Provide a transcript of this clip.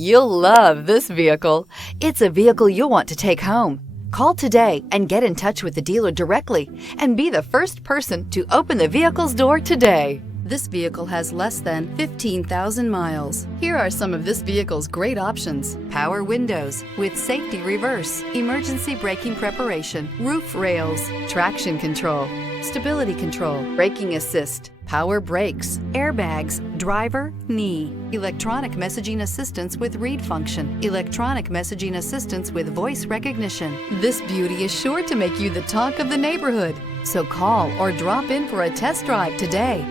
You'll love this vehicle. It's a vehicle you'll want to take home. Call today and get in touch with the dealer directly and be the first person to open the vehicle's door today. This vehicle has less than 15,000 miles. Here are some of this vehicle's great options: power windows with safety reverse, emergency braking preparation, roof rails, traction control, stability control, braking assist, power brakes, airbags, driver, knee, electronic messaging assistance with read function, electronic messaging assistance with voice recognition. This beauty is sure to make you the talk of the neighborhood. So call or drop in for a test drive today.